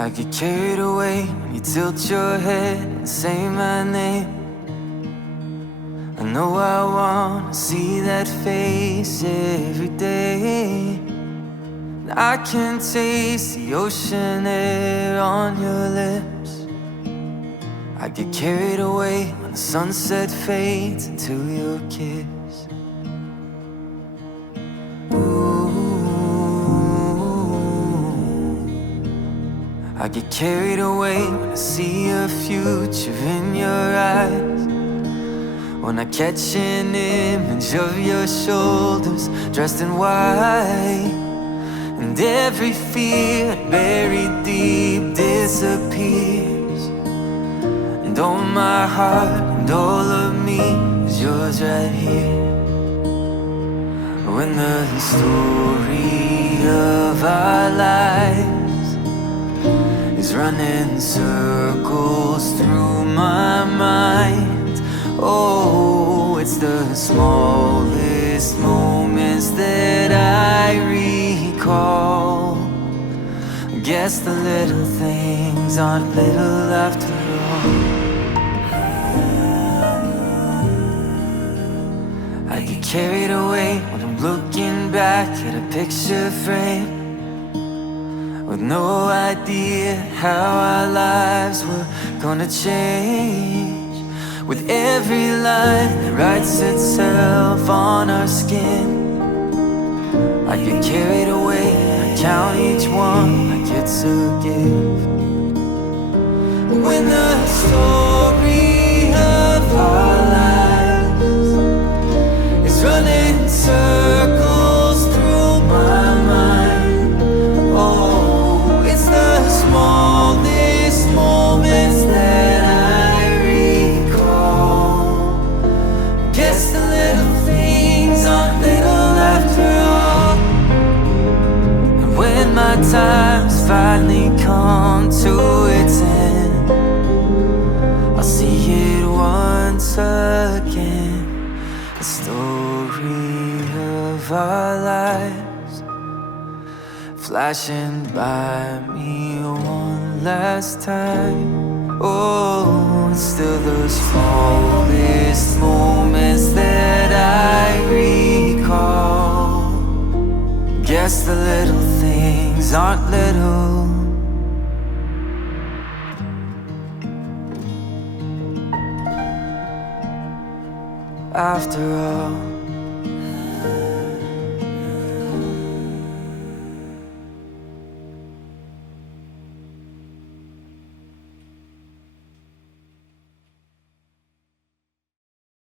I get carried away when you tilt your head and say my name. I know I wanna see that face every day. I can taste the ocean air on your lips. I get carried away when the sunset fades into your kiss. I get carried away when I see a future in your eyes. When I catch an image of your shoulders dressed in white, and every fear buried deep disappears, and all my heart and all of me is yours right here. When the story of our lives is running circles through my mind, oh, it's the smallest moments that I recall. Guess the little things aren't little after all. I get carried away when I'm looking back at a picture frame, with no idea how our lives were gonna change. With every line that writes itself on our skin, I get carried away, I count each one like it's a gift. When the story of our lives is running circles through my mind, oh, it's the smallest moments that I recall. Guess the little things aren't little after all. And when my time's finally come to its end, I'll see it once again. The story of our lives flashing by me one last time. Oh, it's still the smallest moments that I recall. Guess the little things aren't little. After all.